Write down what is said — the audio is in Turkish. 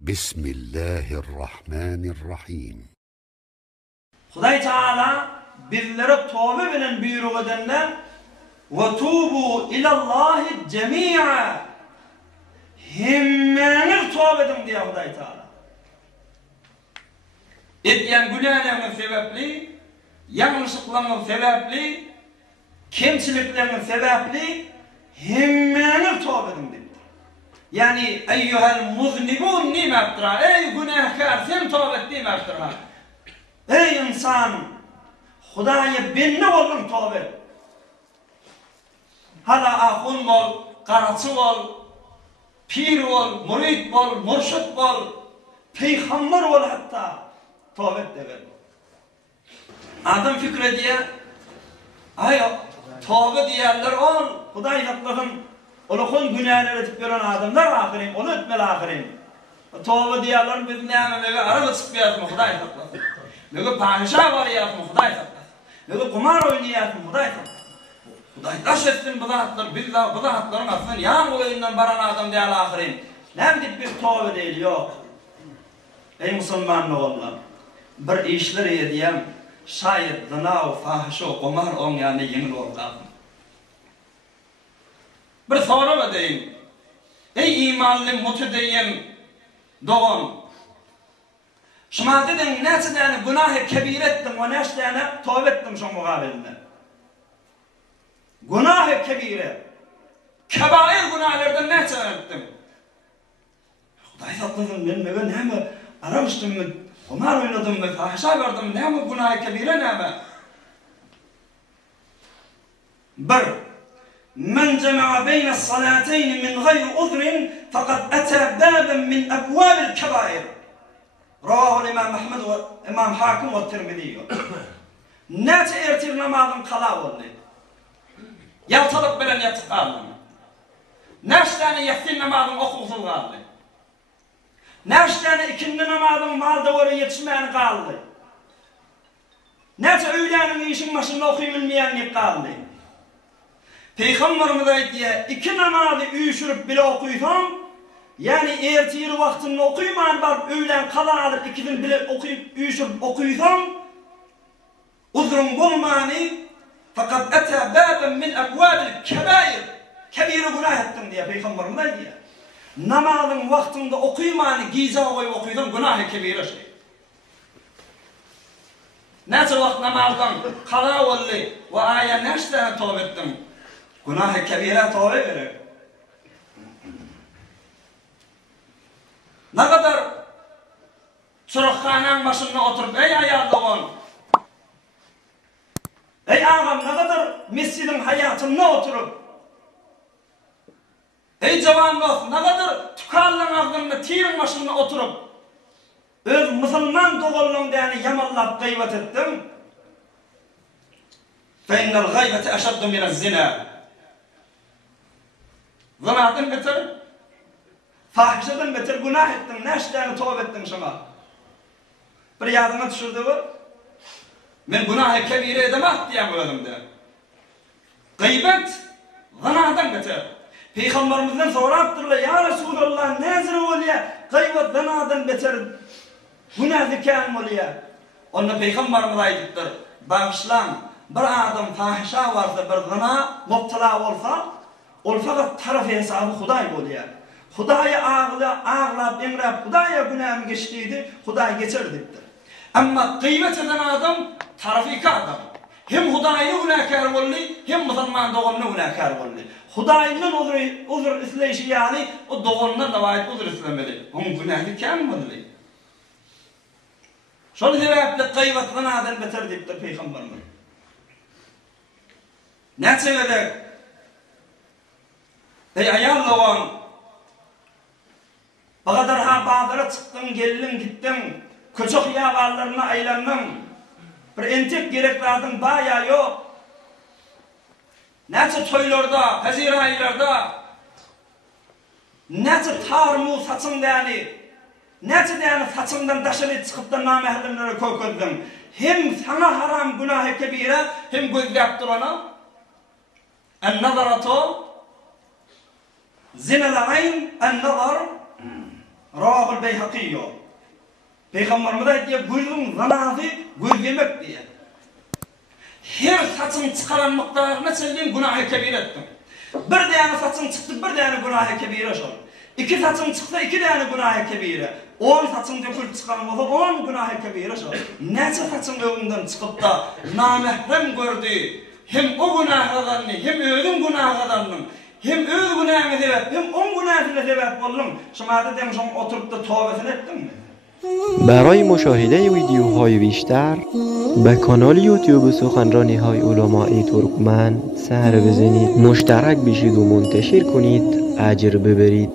Bismillahirrahmanirrahim. Hudaý Taala bizlere tövbe bilen buyruk edenler ve tubu ilallahi cemi'a. Hemmeňiz tövbe edin diýär Hudaý Taala. Etýän günahlarymyň sebäpli, ýalňyşlyklaryň sebäpli, kemçilikleriniň sebäpli hemmeňiz tövbe edin diýär. Yani eyyuhel muznibun nimaptıra. Ey günahkar sen tövbe et nimaptıra. Ey insan Hudaýa benni bolun tövbe et. Hala ahun bol, garaçy bol, pir bol, murid bol, murşid bol, peýgamber bol hatta tövbe et diýer. Adam fikre diýär. Ay tövbe diýerler ol Hudaý haklygyň olukun günahları etip gören adamlar ahirin, onu etmeli ahirin. Tövbe diýerler biz näme araba çıkýarmy Hudaý haklygyň. Mege paşa barýarmy Hudaý haklygyň. Mege gumar oýnaýarmy Hudaý haklygyň. Hudaý taş etsin bu zatlar, biz bu zatlaryň aslyndan ýan oýundan baran adam diýär ahirin. Näme diýip bir tövbe diýil, ýok. Ey musulman oğullar, bir işler edýän şaýat, zina, fahisha, gumar oňýany ýeňil bolýar. Bir sorum edeyin. Ey imanly mutedeyyin doğan. Şuma dedin näçeden günah-ı kebir etdim we näçeden tövbe etdim şu mugabilinde. Günah-ı kebire, kebair günahlardan näçeden etdim? Hudaý haklygyň men mege näme aramışdymmy, gumar oýnadymmy, fahisha bardym, näme günah-ı kebire näme? Bir من جمع بين الصلاتين من غير عذر فقد أتى بابا من أبواب الكبائر رواه الإمام أحمد وإمام حاكم والترمذي. نات ارتر نماذن قضاء والله يلتلق بلن يتقالن ناشتاني يحتل نماذن أخوص الغالي ناشتاني إكن نماذن مال دوري يتشمان قالي نات أولانن يشن مشن أخيم الميان يقالي Peygamberimiz aýtdy, iki namazy üýşürip bile okuýsam, yani ertir wagtyny okuýman bar öýlen qala alyp ikidin bile okuýup üýşürip okuýsam, uzrun bolmany fakat ata baban min abwabil kebair. Kebir günah etdim diye Peygamberimiz aýtdy. Namazyň wagtynda okuýmany giza goýup okuýsam günah kebir şey. Näçe wagt namazdan qala boldy we aýa näçe tövbe etdim. Günah-ı kebire tövbe eder. Ne kadar çorukhananyň başynda oturup ey aýaldyň. Ey ağam ne kadar mescidin hayatında oturup. Ey jawan dost ne kadar tukanlaryň agdynda tirin başynda oturup. Öz musulman dogallygyny yamallap gıybet etdim. Fe innel gıybete eşeddu minez-zina. Zinadan beter, fahişeden beter günah ettin, näçeden tövbe ettin şoňa. Bir ýadyma düşürdi bu. Men günah-ı kebire edemek diýen boladymdy. Gıybet zinadan beter. Peygamberimizden sorapdyrlar, ya Resulullah, näzir bolýar? Gıybet zinadan beter. Günah diken bolýar. Onda Peygamberimiz aýdypdyr, "Bagyşlan, bir adam fahişa barsa, bir zina mubtala bolsa, ol fakat tarafı hesabı Hudaý bolýar. Hudaýa ağlap, emrap, Hudaýa günahym geçdiydi, Hudaý geçirdikdir. Amma gıybet eden adam tarafı iki adam. Hem Hudaýa günahkar boldy, hem musulman doğanna günahkar boldy. Hudaýyň uzr isleýişi ýani o doğanna dawaýat uzr islemeli. Onuň günahly kän boldy. Şol sebäpli gıybet gynadan beter diýipdir Peýgamberimiz. Näçe eder? Ey ayallıwan, bagadar ha bagyra çykdyn, geldin, gitdin, köçek ýagarlaryna aýlandyn. Bir entek gerekli adam baýa ýok. Näçe toýlarda, haziraýlarda, näçe tarmu saçyndaňy, näçe däne saçyndan daşary çykyp da namehrimlere kököldüm. Hem sana haram günah-ı kebire, hem gözläp durana. En-nazaratu زنا العين النظر Ravahul Beyhaqiyyo. Peygamberimiz aytıyor, gözün zanazı göz yemek diye. Her saçın çıkaran miktarına çelgen günah-ı kebir ettin. Bir tane saçın çıktı, bir tane günah-ı kebire şol. İki saçın çıktı, iki tane günah-ı kebire. 10 saçın dökülüp çıkan olsa 10 günah-ı kebire şol. Neçe saçın önünden çıkıp da namehrem gördü. Hem o günah adamını, hem özün günah adamını, hem öz günahını sebep, hem on günahını sebep oldum. Şumada demişim oturup da tövbesini ettin mi? برای مشاهده ویدیوهای بیشتر به کانال یوتیوب سخنرانی‌های علماء ترکمن سر بزنید، مشترک بشید و منتشر کنید، اجر ببرید.